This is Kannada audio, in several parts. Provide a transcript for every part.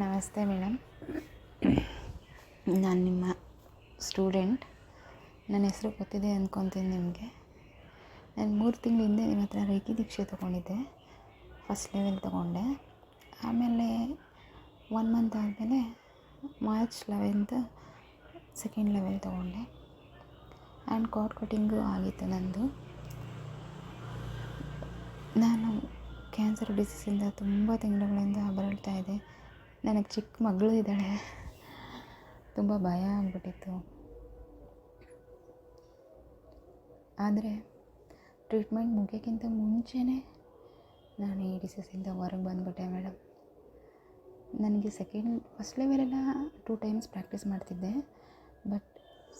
ನಮಸ್ತೆ ಮೇಡಮ್, ನಾನು ನಿಮ್ಮ ಸ್ಟೂಡೆಂಟ್. ನನ್ನ ಹೆಸರು ಗೊತ್ತಿದೆ ಅಂದ್ಕೊತೀನಿ ನಿಮಗೆ. ನಾನು 3 ತಿಂಗಳ ಹಿಂದೆ ನಿಮ್ಮ ಹತ್ರ ರೇಖಿ ದೀಕ್ಷೆ ತೊಗೊಂಡಿದ್ದೆ. ಫಸ್ಟ್ ಲೆವೆಲ್ ತೊಗೊಂಡೆ. ಆಮೇಲೆ 1 ಮಂತ್ ಆದಮೇಲೆ ಮಾರ್ಚ್ 11 ಸೆಕೆಂಡ್ ಲೆವೆಲ್ ತೊಗೊಂಡೆ. ಆ್ಯಂಡ್ ಕಾರ್ಡ್ ಕಟಿಂಗು ಆಗಿತ್ತು ನಂದು. ನಾನು ಕ್ಯಾನ್ಸರ್ ಡಿಸೀಸಿಂದ ತುಂಬ ತಿಂಗಳುಗಳಿಂದ ಬಳಲ್ತಾ ಇದ್ದೆ. ನನಗೆ ಚಿಕ್ಕ ಮಗಳು ಇದ್ದಾಳೆ. ತುಂಬ ಭಯ ಆಗಿಬಿಟ್ಟಿತ್ತು. ಆದರೆ ಟ್ರೀಟ್ಮೆಂಟ್ ಮುಗಿಯೋಕ್ಕಿಂತ ಮುಂಚೆನೇ ನಾನು ಈ ಡಿಸೀಸಿಂದ ಹೊರಗೆ ಬಂದುಬಿಟ್ಟೆ ಮೇಡಮ್. ನನಗೆ ಫಸ್ಟ್ ಲೆವೆಲೆಲ್ಲ 2 ಟೈಮ್ಸ್ ಪ್ರಾಕ್ಟೀಸ್ ಮಾಡ್ತಿದ್ದೆ. ಬಟ್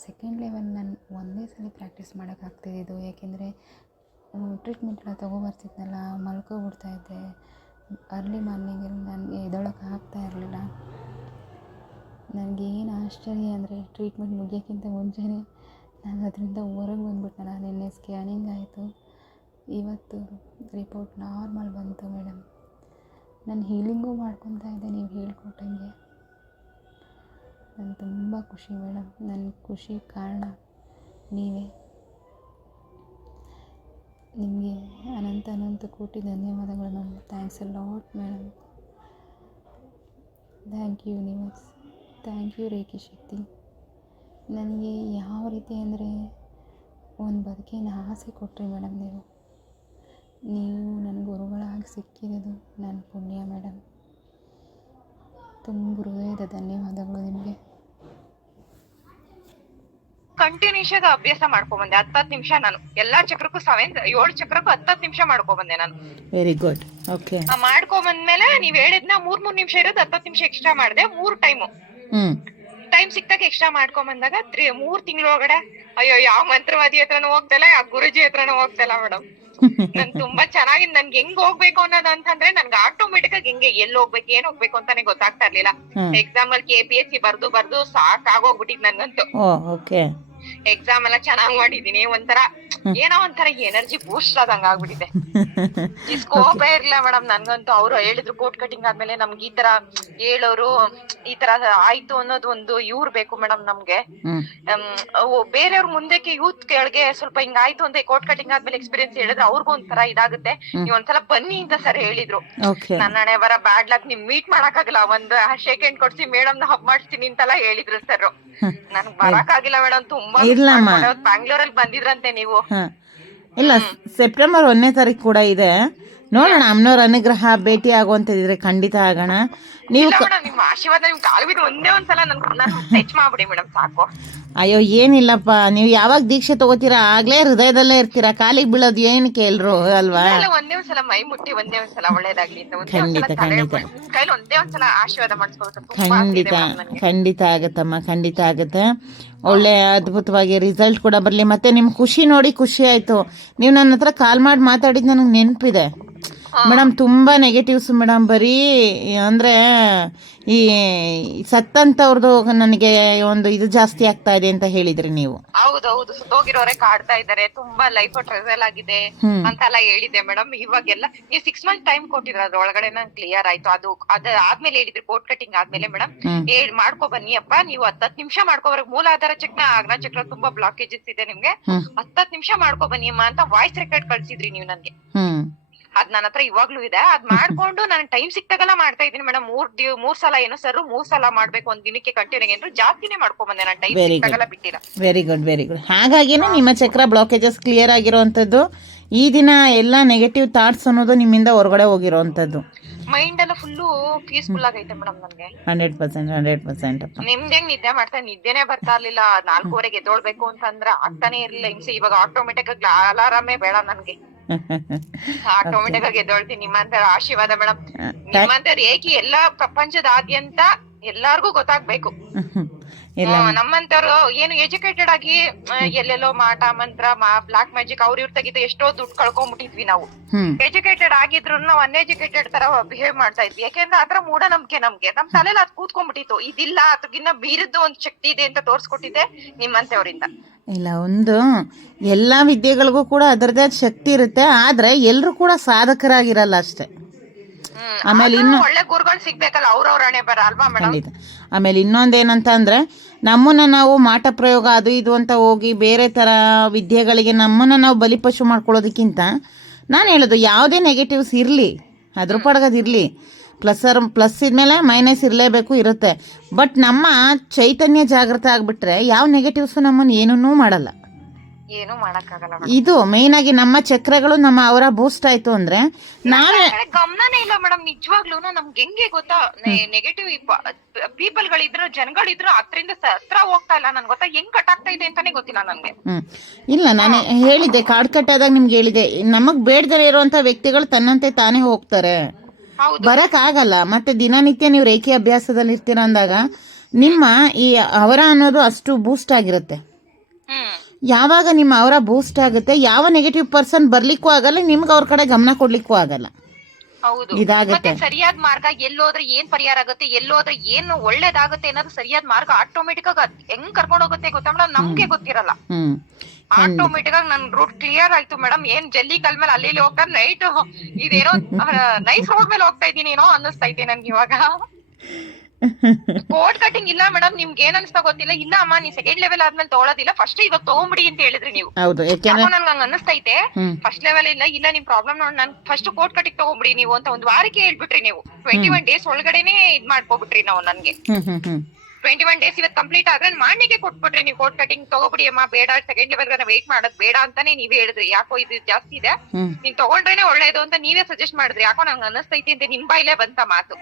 ಸೆಕೆಂಡ್ ಲೆವೆಲ್ ನಾನು ಒಂದೇ ಸಲ ಪ್ರಾಕ್ಟೀಸ್ ಮಾಡೋಕ್ಕಾಗ್ತಿದ್ದು. ಏಕೆಂದರೆ ಟ್ರೀಟ್ಮೆಂಟ್ ಎಲ್ಲ ತೊಗೊಬರ್ತಿದ್ನಲ್ಲ, ಮಲ್ಕೊಬಿಡ್ತಾಯಿದ್ದೆ. ಅರ್ಲಿ ಮಾರ್ನಿಂಗಲ್ಲಿ ನನಗೆ ಎದ್ದೇಳೋಕ್ಕೆ ಆಗ್ತಾ ಇರಲಿಲ್ಲ. ನನಗೇನು ಆಶ್ಚರ್ಯ ಅಂದರೆ ಟ್ರೀಟ್ಮೆಂಟ್ ಮುಗಿಯೋಕ್ಕಿಂತ ಮುಂಚೆನೇ ನಾನು ಅದರಿಂದ ಹೊರಗೆ ಬಂದುಬಿಟ್ಟೆ. ನಿನ್ನೆ ಸ್ಕ್ಯಾನಿಂಗ್ ಆಯಿತು. ಇವತ್ತು ರಿಪೋರ್ಟ್ ನಾರ್ಮಲ್ ಬಂತು ಮೇಡಮ್. ನಾನು ಹೀಲಿಂಗೂ ಮಾಡ್ಕೊತಾ ಇದ್ದೆ ನೀವು ಹೇಳ್ಕೊಟ್ಟಂಗೆ. ನನಗೆ ತುಂಬ ಖುಷಿ ಮೇಡಮ್. ನನ್ನ ಖುಷಿ ಕಾರಣ ನೀವೇ. ನಿಮಗೆ ಅನಂತ ಕೋಟಿ ಧನ್ಯವಾದಗಳು ma'am. Thanks a lot madam. Thank you universe. Thank you Reiki ಶಕ್ತಿ. ನನಗೆ ಯಾವ ರೀತಿ ಅಂದರೆ ಒಂದು ಬದುಕಿನ ಆಸೆ ಕೊಟ್ಟರಿ ಮೇಡಮ್. ನೀವು ನನ್ನ ಗುರುಗಳಾಗಿ ಸಿಕ್ಕಿರೋದು ನನ್ನ ಪುಣ್ಯ ಮೇಡಮ್. ತುಂಬ ಹೃದಯದ ಧನ್ಯವಾದಗಳು ನಿಮಗೆ. ಕಂಟಿನ್ಯೂಸ್ ಆಗಿ ಅಭ್ಯಾಸ ಮಾಡ್ಕೊಂಡ್ಬಂದೆ. 10 ನಿಮಿಷ ನಾನು ಎಲ್ಲಾ ಚಕ್ರಕ್ಕೂ 7 ಚಕ್ರಕ್ಕೂ 10 ನಿಮಿಷ ಮಾಡ್ಕೊಂಡ್ಬಂದೆ ನಾನು. Very good. ಓಕೆ. ಮಾಡ್ಕೊಂಡ್ಬಂದ್ಮೇಲೆ ನೀವ್ ಹೇಳಿದ್ನ 3 ನಿಮಿಷ ಇರೋದು 10 ನಿಮಿಷ ಎಕ್ಸ್ಟ್ರಾ ಮಾಡಿದೆ. 3 ಟೈಮ್ ಸಿಕ್ತಾಗ ಎಕ್ಸ್ಟ್ರಾ ಮಾಡ್ಕೊಂಡ್ಬಂದಾಗ 3 ತಿಂಗಳೊಳಗಡೆ ಅಯ್ಯೋ ಯಾವ ಮಂತ್ರವಾದಿ ಹತ್ರನೂ ಹೋಗ್ತಲ್ಲ, ಯಾವ ಗುರುಜಿ ಹತ್ರನೂ ಹೋಗ್ತಲ್ಲ ಮೇಡಮ್. ನನ್ ತುಂಬಾ ಚೆನ್ನಾಗಿ ನನ್ಗೆ ಹೆಂಗ್ ಹೋಗ್ಬೇಕು ಅನ್ನೋದು ಅಂತಂದ್ರೆ ನನ್ಗೆ ಆಟೋಮೆಟಿಕ್ ಆಗಿ ಹೆಂಗೆ ಎಲ್ಲಿ ಹೋಗ್ಬೇಕು ಏನ್ ಹೋಗ್ಬೇಕು ಅಂತಾನೆ ಗೊತ್ತಾಗ್ತಾ ಇರ್ಲಿಲ್ಲ. ಎಕ್ಸಾಮ್ ಅಲ್ಲಿ KPSC ಬರ್ದು ಸಾಕಾಗೋಗ್ಬಿಟ್ಟಿದ್ ನನ್ಗಂತೂ. ಎಕ್ಸಾಮ್ ಎಲ್ಲ ಚೆನ್ನಾಗ್ ಮಾಡಿದೀನಿ. ಏನೋ ಒಂಥರ ಎನರ್ಜಿ ಬೂಸ್ಟ್ ಆದಂಗ ಆಗ್ಬಿಟ್ಟಿದೆ. ಈ ಸ್ಕೋಪೇ ಇರ್ಲಿಲ್ಲ ಮೇಡಮ್ ನನ್ಗಂತೂ. ಅವ್ರು ಹೇಳಿದ್ರು ಕೋಟ್ ಕಟಿಂಗ್ ಆದ್ಮೇಲೆ ನಮ್ಗೆ ಈ ತರ ಹೇಳೋರು ಈ ತರ ಆಯ್ತು ಅನ್ನೋದು ಒಂದು ಇವ್ರು ಬೇಕು ಮೇಡಮ್ ನಮ್ಗೆ. ಬೇರೆಯವ್ರ ಮುಂದಕ್ಕೆ ಯೂತ್ ಕೆಳಗೆ ಸ್ವಲ್ಪ ಹಿಂಗ್ ಆಯ್ತು ಅಂತ ಕೋಟ್ ಕಟಿಂಗ್ ಆದ್ಮೇಲೆ ಎಕ್ಸ್ಪೀರಿಯನ್ಸ್ ಹೇಳಿದ್ರೆ ಅವ್ರಿಗೂ ಒಂಥರ ಇದಾಗುತ್ತೆ. ನೀವ್ ಒಂದ್ಸಲ ಬನ್ನಿ ಅಂತ ಸರ್ ಹೇಳಿದ್ರು. ನನ್ನ ಹಣೆ ಬರ ಬ್ಯಾಡ್ ಲಕ್, ನಿಮ್ ಮೀಟ್ ಮಾಡಕ್ಕಾಗಲ್ಲ, ಒಂದು ಶೇಕ್ ಹ್ಯಾಂಡ್ ಕೊಡ್ಸಿ ಮೇಡಮ್ ನ ಹಬ್ ಮಾಡಿಸ್ತೀನಿ ಅಂತೆಲ್ಲ ಹೇಳಿದ್ರು ಸರ್. ನನ್ಗ್ ಬರಕ್ಕಾಗಿಲ್ಲ ಮೇಡಮ್. ತುಂಬಾ ಬ್ಯಾಂಗ್ಳೂರಲ್ಲಿ ಬಂದಿದ್ರಂತೆ ನೀವು. ಇಲ್ಲ, ಸೆಪ್ಟೆಂಬರ್ 1ನೇ ತಾರೀಕು ಕೂಡ ಇದೆ. ನೋಡೋಣ, ಅಮ್ಮನವ್ರ ಅನುಗ್ರಹ ಭೇಟಿ ಆಗುವಂತದಿದ್ರೆ ಖಂಡಿತ ಆಗೋಣ. ನೀವು ನಿಮ್ಮ ಆಶೀರ್ವಾದ ನಿಮ್ ಕಾಲು ಬಿದ್ದು ಒಂದೇ ಒಂದ್ಸಲ ನನ್ ಟಚ್ ಮಾಡ್ಬಿಡಿ ಮೇಡಮ್, ಸಾಕು. ಅಯ್ಯೋ ಏನಿಲ್ಲಪ್ಪ, ನೀವು ಯಾವಾಗ ದೀಕ್ಷೆ ತಗೋತೀರಾ ಆಗ್ಲೇ ಹೃದಯದಲ್ಲೇ ಇರ್ತೀರಾ. ಕಾಲಿಗೆ ಬೀಳೋದು ಏನಕ್ಕೆ ಎಲ್ರು ಅಲ್ವಾ? ಒಂದೇ ಒಂದ್ಸಲ ಮೈ ಮುಟ್ಟಿ ಒಂದೇ ಒಂದ್ಸಲ ಒಳ್ಳೇದಾಗ್ಲಿ ಅಂತ ಖಂಡಿತ ಕೈಲಿ ಒಂದೇ ಒಂದ್ಸಲ ಆಶೀರ್ವಾದ ಮಾಡಿಸ್ಕೋಬೇಕು. ಖಂಡಿತ ಆಗತ್ತಮ್ಮ, ಖಂಡಿತ ಆಗತ್ತೆ. ಒಳ್ಳೆ ಅದ್ಭುತವಾಗಿ ರಿಸಲ್ಟ್ ಕೂಡ ಬರಲಿ. ಮತ್ತೆ ನಿಮ್ಮ ಖುಷಿ ನೋಡಿ ಖುಷಿ ಆಯಿತು. ನೀವು ನನ್ನ ಹತ್ರ ಕಾಲ್ ಮಾಡಿ ಮಾತಾಡಿದ್ದು ನನಗೆ ನೆನಪಿದೆ ಮೇಡಮ್. ತುಂಬ ನೆಗೆಟಿವ್ಸ್ ಮೇಡಮ್. ಬರೀ ಅಂದರೆ ಈ ಸತ್ತಂತವ್ರದ್ದು ನನಗೆ ಒಂದು ಇದು ಜಾಸ್ತಿ ಆಗ್ತಾ ಇದೆ ಅಂತ ಹೇಳಿದ್ರಿ ನೀವು. ಹೌದೌದು, ಸುತ್ತೋಗಿರೋರೆ ಕಾಡ್ತಾ ಇದಾರೆ, ತುಂಬಾ ಲೈಫ್ ಟ್ರೆಸಲ್ ಆಗಿದೆ ಅಂತೆಲ್ಲ ಹೇಳಿದೆ ಮೇಡಮ್. ಇವಾಗೆಲ್ಲ ನೀವು 6 ಮಂತ್ ಟೈಮ್ ಕೊಟ್ಟಿದ್ರ, ಅದ್ರೊಳಗಡೆ ನಂಗೆ ಕ್ಲಿಯರ್ ಆಯ್ತು. ಆದ್ಮೇಲೆ ಹೇಳಿದ್ರಿ ಕೋಟ್ ಕಟಿಂಗ್ ಆದ್ಮೇಲೆ ಮೇಡಮ್ ಮಾಡ್ಕೊ ಬನ್ನಿ ಅಪ್ಪ, ನೀವು 10 ನಿಮಿಷ ಮಾಡ್ಕೋಬರ್ಬೇಕು. ಮೂಲಾಧಾರ ಚಕ್ರ ಆಜ್ಞಾ ಚಕ್ರ ತುಂಬಾ ಬ್ಲಾಕೇಜಸ್ ಇದೆ ನಿಮ್ಗೆ, 10 ನಿಮಿಷ ಮಾಡ್ಕೊ ಬನ್ನಿ ಅಮ್ಮ ಅಂತ ವಾಯ್ಸ್ ರೆಕಾರ್ಡ್ ಕಳ್ಸಿದ್ರಿ ನೀವು ನನ್ಗೆ. ಅದ್ ನನ್ನ ಹತ್ರ ಇವಾಗ್ಲೂ ಇದೆ. ಅದ್ ಮಾಡ್ಕೊಂಡು ನಾನು ಟೈಮ್ ಸಿಕ್ತಾಗೆಲ್ಲ ಮಾಡ್ತಾ ಇದ್ದೀನಿ ಮೇಡಮ್. 3 ಸಲ ಏನೋ ಸರ್ 3 ಸಲ ಮಾಡ್ಬೇಕು ಒಂದ್ ದಿನಕ್ಕೆ ಕಂಟಿನ್ಯೂ ಏನಾದ್ರು ಜಾಸ್ತಿನೇ ಮಾಡ್ಕೊಂಡ್ ಬಂದೆ ನಾನು. ಟೈಮ್ ಸಿಕ್ತಾಗೆಲ್ಲ ಬಿಟ್ಟಿಲ್ಲ. Very good. ಹಾಗಾಗಿನೇ ನಿಮ್ಮ ಚಕ್ರ ಬ್ಲಾಕೇಜಸ್ ಕ್ಲಿಯರ್ ಆಗಿರೋಂಥದ್ದು. ಈ ದಿನ ಎಲ್ಲಾ ನೆಗೆಟಿವ್ ಥಾಟ್ಸ್ ಅನ್ನೋದು ನಿಮ್ಮಿಂದ ಹೊರಗಡೆ ಹೋಗಿರೋಂಥದ್ದು. ಮೈಂಡ್ ಎಲ್ಲ ಫುಲ್ಲು ಪೀಸ್ಫುಲ್ ಆಗೈತೆ ಮೇಡಮ್ ನನ್ಗೆ. 100%. ನಿಮ್ಗೆ ನಿದ್ದೆ ಮಾಡ್ತಾ ನಿದ್ದೆನೆ ಬರ್ತಾ ಇರ್ಲಿಲ್ಲ. 4:15 ಎದ್ದೋಳ್ಬೇಕು ಅಂತಂದ್ರೆ ಆಗ್ತಾನೆ ಇರ್ಲಿಲ್ಲ ಹಿಂಸೆ. ಇವಾಗ ಆಟೋಮೆಟಿಕ್ ಆಗಿ ಅಲಾರಾಮೇ ಬೇಡ ನನ್ಗೆ. ಆಟೋಮೆಟಿಕ್ ಆಗಿ ಎದ್ದೊಳ್ತೀನಿ. ನಿಮ್ಮಂತರ ಆಶೀರ್ವಾದ ಮೇಡಮ್. ನಿಮ್ಮಂತರ ಏಕಿ ಎಲ್ಲಾ ಪ್ರಪಂಚದಾದ್ಯಂತ ಎಲ್ಲಾರ್ಗು ಗೊತ್ತಾಗ್ಬೇಕು. ನಮ್ಮಂತವ್ರು ಏನು ಎಜುಕೇಟೆಡ್ ಆಗಿ ಎಲ್ಲೆಲ್ಲೋ ಮಾಟ ಮಂತ್ರ ಬ್ಲಾಕ್ ಮ್ಯಾಜಿಕ್ ಅವ್ರ ಇವ್ರ ತೆಗಿತ ಎಷ್ಟೋ ದುಡ್ಡು ಕಳ್ಕೊಂಡ್ಬಿಟ್ಟಿದ್ವಿ ನಾವು. ಎಜುಕೇಟೆಡ್ ಆಗಿದ್ರು ನಾವು ಅನ್ಎಜುಕೇಟೆಡ್ ತರ ಬಿಹೇವ್ ಮಾಡ್ತಾ ಇದ್ವಿ. ಯಾಕೆಂದ್ರೆ ಅದ್ರ ಮೂಢನಂಬಿಕೆ ನಮ್ಗೆ ನಮ್ ತಲೆಯಲ್ಲಿ ಅದ್ ಕೂತ್ಕೊಂಡ್ಬಿಟ್ಟಿತ್ತು. ಇದಿಲ್ಲ, ಅದಕ್ಕಿನ್ನ ಮೀರಿದ್ದು ಒಂದ್ ಶಕ್ತಿ ಇದೆ ಅಂತ ತೋರ್ಸ್ಕೊಟ್ಟಿದ್ದೆ ನಿಮ್ಮಂತವ್ರಿಂದ. ಇಲ್ಲ, ಎಲ್ಲ ವಿದ್ಯೆಗಳಿಗೂ ಕೂಡ ಅದರದೇ ಶಕ್ತಿ ಇರುತ್ತೆ. ಆದರೆ ಎಲ್ಲರೂ ಕೂಡ ಸಾಧಕರಾಗಿರಲ್ಲ ಅಷ್ಟೆ. ಆಮೇಲೆ ಇನ್ನು ಒಳ್ಳೆ ಗುರುಗಳು ಸಿಗ್ಬೇಕಲ್ಲ, ಅವ್ರವ್ರ ಹಣೆ ಬರ ಅಲ್ವಾ ಮೇಡಮ್? ಖಂಡಿತ. ಆಮೇಲೆ ಇನ್ನೊಂದೇನಂತ ಅಂದರೆ ನಮ್ಮನ್ನು ನಾವು ಮಾಟ ಪ್ರಯೋಗ ಅದು ಇದು ಅಂತ ಹೋಗಿ ಬೇರೆ ಥರ ವಿದ್ಯೆಗಳಿಗೆ ನಮ್ಮನ್ನು ನಾವು ಬಲಿಪಶು ಮಾಡ್ಕೊಳ್ಳೋದಕ್ಕಿಂತ ನಾನು ಹೇಳೋದು ಯಾವುದೇ ನೆಗೆಟಿವ್ಸ್ ಇರಲಿ, ಅದ್ರ ಪಡ್ಗದು ಇರಲಿ, ಪ್ಲಸ್ ಇದ್ಮೇಲೆ ಮೈನಸ್ ಇರಲೇಬೇಕು, ಇರುತ್ತೆ. ಬಟ್ ನಮ್ಮ ಚೈತನ್ಯ ಜಾಗೃತ ಆಗಿಬಿಟ್ರೆ ಯಾವ ನೆಗೆಟಿವ್ಸು ನಮ್ಮನ್ನು ಏನನ್ನೂ ಮಾಡಲ್ಲ. ಏನು ಮಾಡಕ್ಕಾಗಲ್ಲ. ಇದು ಮೇಯ್ನಾಗಿ ನಮ್ಮ ಚಕ್ರಗಳು ನಮ್ಮ ಅವರ ಬೂಸ್ಟ್ ಆಯಿತು ಅಂದರೆ ನಾವೇ ಗಮನನೇ ಇಲ್ಲ ಮೇಡಮ್. ನಿಜವಾಗ್ಲೂ ನಮ್ಗೆ ಹೆಂಗೆ ಗೊತ್ತಾ, ನೆಗೆಟಿವ್ ಪೀಪಲ್ ಗಳಿದ್ರು ಜನಗಳಿದ್ರು ಹತ್ರ ಹೋಗ್ತಾ ಇಲ್ಲ. ನನ್ ಗೊತ್ತಾ ಹೆಂಗ್ ಕಟ್ ಆಗ್ತಾ ಇದೆ ಅಂತಾನೆ ಗೊತ್ತಿಲ್ಲ ನನ್ಗೆ. ಇಲ್ಲ, ನಾನು ಹೇಳಿದ್ದೆ ಕಾರ್ಡ್ ಕಟ್ಟಾದಾಗ ನಿಮ್ಗೆ ಹೇಳಿದೆ, ನಮಗ್ ಬೇಡದೇ ಇರುವಂತ ವ್ಯಕ್ತಿಗಳು ತನ್ನಂತೆ ತಾನೇ ಹೋಗ್ತಾರೆ, ಬರಕ್ ಆಗಲ್ಲ. ಮತ್ತೆ ದಿನನಿತ್ಯ ನೀವು ರೇಖೆ ಅಭ್ಯಾಸದಲ್ಲಿ ಇರ್ತೀರ ಅಂದಾಗ ನಿಮ್ಮ ಈ ಅವರ ಅನ್ನೋದು ಅಷ್ಟು ಬೂಸ್ಟ್ ಆಗಿರುತ್ತೆ. ಯಾವಾಗ ನಿಮ್ಮ ಅವರ ಬೂಸ್ಟ್ ಆಗುತ್ತೆ, ಯಾವ ನೆಗೆಟಿವ್ ಪರ್ಸನ್ ಬರ್ಲಿಕ್ಕೂ ಆಗಲ್ಲ, ನಿಮ್ಗೆ ಅವ್ರ ಕಡೆ ಗಮನ ಕೊಡ್ಲಿಕ್ಕೂ ಆಗಲ್ಲ. ಇದಾಗುತ್ತೆ. ಸರಿಯಾದ ಮಾರ್ಗ ಎಲ್ಲೋದ್ರೆ ಏನ್ ಪರಿಹಾರ ಆಗುತ್ತೆ, ಎಲ್ಲೋದ್ರೆ ಏನು ಒಳ್ಳೇದಾಗುತ್ತೆ ಅನ್ನೋದು ಸರಿಯಾದ ಮಾರ್ಗ ಆಟೋಮೆಟಿಕ್ ಆಗಿ ಹೆಂಗ್ ಕರ್ಕೊಂಡು ಹೋಗುತ್ತೆ ಗೊತ್ತಾ ಮೇಡಮ್, ನಮ್ಗೆ ಗೊತ್ತಿರಲ್ಲ. ಆಟೋಮೆಟಿಕ್ ಆಗಿ ನನ್ ರೂಟ್ ಕ್ಲಿಯರ್ ಆಯ್ತು ಮೇಡಮ್. ಏನ್ ಜಲ್ಲಿ ಕಲ್ ಮೇಲೆ ಅಲ್ಲಿ ಹೋಗ್ತಾರೆ, ನೈಟ್ ಇದೇನೋ ನೈಸ್ ರೋಡ್ ಮೇಲೆ ಹೋಗ್ತಾ ಇದೀನಿ ಏನೋ ಅನ್ನಿಸ್ತೈತೆ ನನ್ಗೆ ಇವಾಗ. ಕೋಡ್ ಕಟಿಂಗ್ ಇಲ್ಲ ಮೇಡಮ್, ನಿಮ್ಗೆ ಏನ್ ಅನ್ಸ್ತಾ ಗೊತ್ತಿಲ್ಲ. ಇಲ್ಲ ಅಮ್ಮ, ನೀ ಸೆಕೆಂಡ್ ಲೆವೆಲ್ ಆದ್ಮೇಲೆ ತಗೊಳ್ಳೋದಿಲ್ಲ, ಫಸ್ಟ್ ಇವಾಗ ತಗೊಂಬಿಡಿ ಅಂತ ಹೇಳಿದ್ರಿ ನೀವು. ನನ್ಗೆ ಹಂಗ ಅನ್ನಿಸ್ತೈತೆ. ಫಸ್ಟ್ ಲೆವೆಲ್ ಇಲ್ಲ ನಿಮ್ ಪ್ರಾಬ್ಲಮ್ ನೋಡಿ ನನ್ ಫಸ್ಟ್ ಕೋಡ್ ಕಟಿಂಗ್ ತಗೊಂಬಿಡಿ ನೀವು ಅಂತ ಒಂದ್ ವಾರಕ್ಕೆ ಹೇಳ್ಬಿಟ್ರಿ ನೀವು. 21 days ಒಳಗಡೆನೆ ಇದ್ ಮಾಡ್ಕೊಬಿಟ್ರಿ ನಾವು. ನನ್ಗೆ 21 days ಇವತ್ತು ಕಂಪ್ಲೀಟ್ ಆದ್ರೆ ಮಾಡ್ಲಿಕ್ಕೆ ಕೊಟ್ಬಿಟ್ರಿ ನೀವು. ಕೋಡ್ ಕಟಿಂಗ್ ತಗೋಬಿಡಿ ಅಮ್ಮ, ಬೇಡ ಸೆಕೆಂಡ್ ಲೆವೆಲ್ ವೇಟ್ ಮಾಡೋದ್ ಬೇಡ ಅಂತಾನೆ ನೀವೇ ಹೇಳಿದ್ರಿ. ಯಾಕೋ ಇದು ಜಾಸ್ತಿ ಇದೆ, ನೀವ್ ತಗೊಂಡ್ರೇನೆ ಒಳ್ಳೇದು ಅಂತ ನೀವೇ ಸಜೆಸ್ಟ್ ಮಾಡಿದ್ರಿ. ಯಾಕೋ ನಂಗೆ ಅನ್ನಿಸ್ತೈತಿ ಅಂತ ನಿಮ್ ಬಾಯಿಲೇ ಬಂತ ಮಾತು.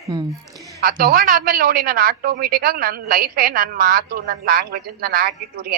ಅದ್ ತಗೊಂಡಾದ್ಮೇಲೆ ನೋಡಿ ನಾನು ಆಟೋಮೆಟಿಕ್ ಆಗಿ ನನ್ ಲೈಫೇ, ನನ್ ಮಾತು, ನನ್ ಲ್ಯಾಂಗ್ವೇಜಸ್, ನನ್ ಆಟಿಟ್ಯೂಡ್